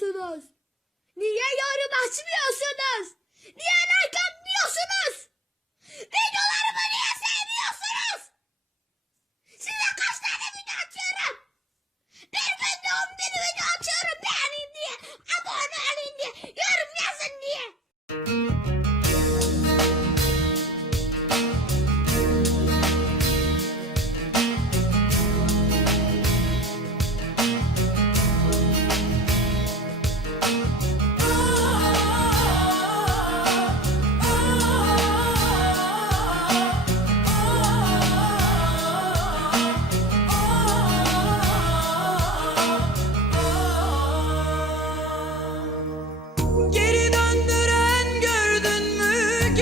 açmıyorsunuz? Niye yorum açmıyorsunuz? Niye like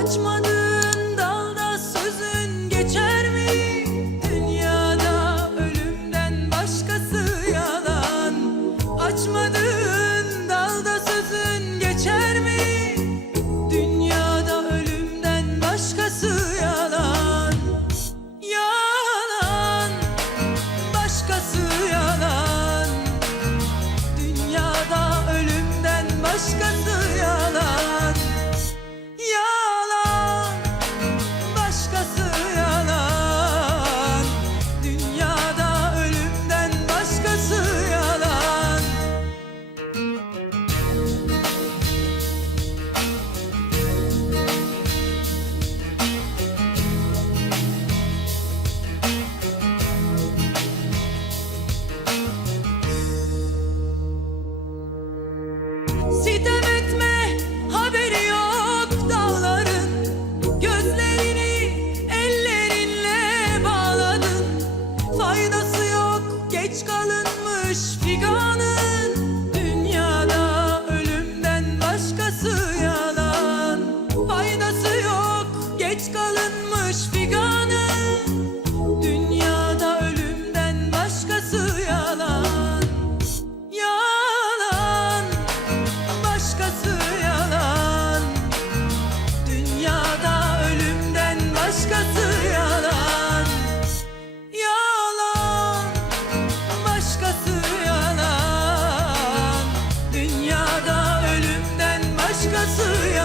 açmadın dalda sözün geçer mi? Dünyada ölümden başkası yalan açmadın dalda sözün geçer mi? Dünyada ölümden başkası yalan yalan başkası yalan dünyada ölümden başkası 的自由。